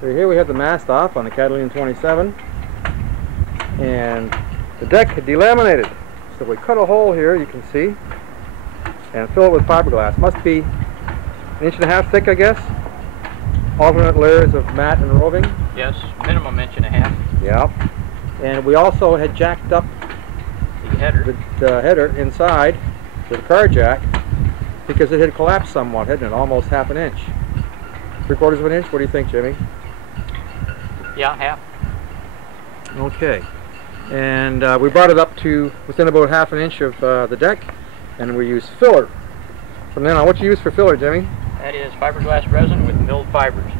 So here we have the mast off on the Catalina 27, and the deck had delaminated. So we cut a hole here, you can see, and fill it with fiberglass. Must be 1.5 inches thick, I guess. Alternate layers of mat and roving. Yes, minimum 1.5 inches. Yep. And we also had jacked up The header. the header inside with a car jack because it had collapsed somewhat, hadn't it? Almost 1/2 inch. 3/4 of an inch? What do you think, Jimmy? Yeah, half. Okay. And we brought it up to within about 1/2 inch of the deck, and we used filler. From then on, what you use for filler, Jimmy? That is fiberglass resin with milled fibers.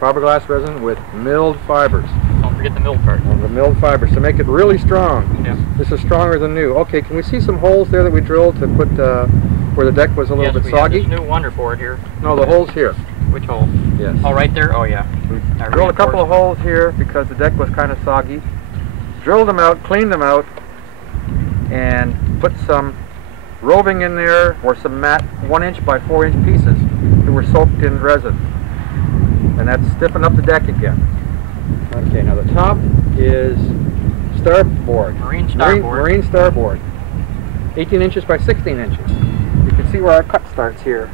Fiberglass resin with milled fibers. Don't forget the milled part. The milled fibers to make it really strong. Yeah. This is stronger than new. Okay, can we see some holes there that we drilled to put where the deck was a little bit soggy? Yes, we have this new wonder board here. No, the holes here. Which hole? Yes. Oh, right there? Oh, yeah. We drilled a couple of holes here because the deck was kind of soggy. Drilled them out, cleaned them out, and put some roving in there, or some mat 1 inch by 4 inch pieces that were soaked in resin. And that stiffened up the deck again. Okay, now the top is starboard. Marine starboard. Marine starboard. 18 inches by 16 inches. You can see where our cut starts here.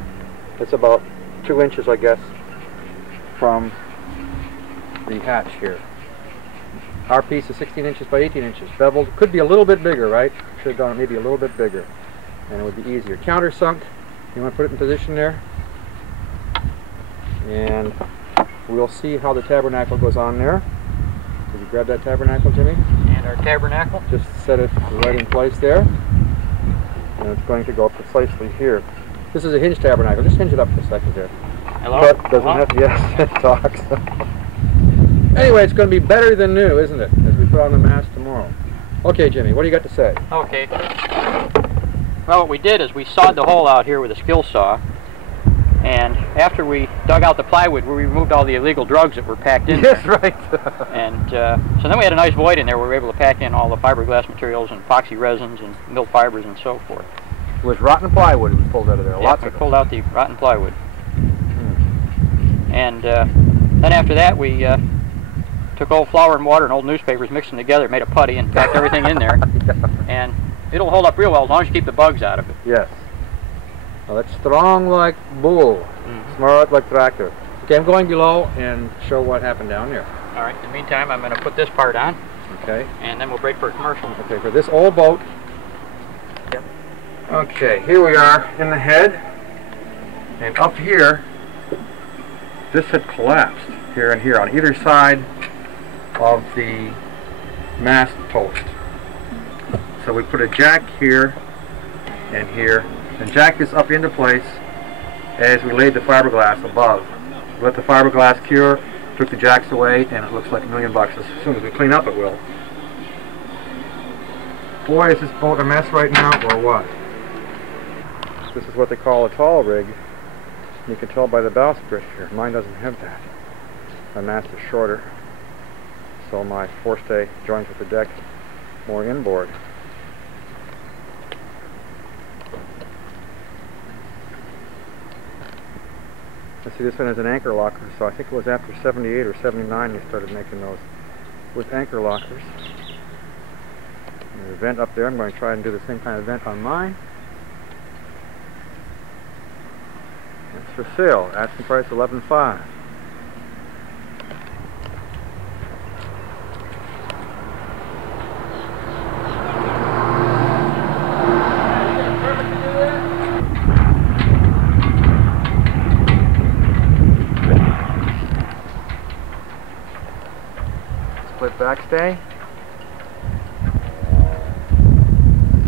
It's about 2 inches, I guess, from the hatch here. Our piece is 16 inches by 18 inches. Beveled. Could be a little bit bigger, right? Should have done it maybe a little bit bigger. And it would be easier. Countersunk. You want to put it in position there? And we'll see how the tabernacle goes on there. Did you grab that tabernacle, Jimmy? And our tabernacle. Just set it right in place there. And it's going to go precisely here. This is a hinge tabernacle. Just hinge it up for a second there. Hello? But doesn't have to, yes, it talks. Anyway, it's going to be better than new, isn't it? As we put on the mast tomorrow. Okay, Jimmy, what do you got to say? Okay. Well, what we did is we sawed the hole out here with a skill saw. And after we dug out the plywood, we removed all the illegal drugs that were packed in Yes, there. right. And so then we had a nice void in there where we were able to pack in all the fiberglass materials and epoxy resins and milled fibers and so forth. It was rotten plywood we pulled out of there. Yeah, Lots we of it. pulled out the rotten plywood. And then after that we took old flour and water and old newspapers, mixed them together, made a putty, and packed everything in there. Yeah. And it'll hold up real well as long as you keep the bugs out of it. Yes. Well, that's strong like bull, smart like tractor. Okay, I'm going below and show what happened down there. All right, in the meantime, I'm going to put this part on. Okay. And then we'll break for a commercial. Okay, for this old boat. Yep. Okay, here we are in the head. And up here, this had collapsed here and here on either side of the mast post. So we put a jack here and here, and jack this up into place as we laid the fiberglass above. We let the fiberglass cure, took the jacks away, and it looks like $1 million. As soon as we clean up, it will. Boy, is this boat a mess right now, or what? This is what they call a tall rig. You can tell by the bowsprit here. Mine doesn't have that. My mast is shorter, so my forestay joins with the deck more inboard. See, this one has an anchor locker, so I think it was after 78 or 79 they started making those with anchor lockers. And there's a vent up there. I'm going to try and do the same kind of vent on mine. It's for sale. Asking price $11,500. Split backstay.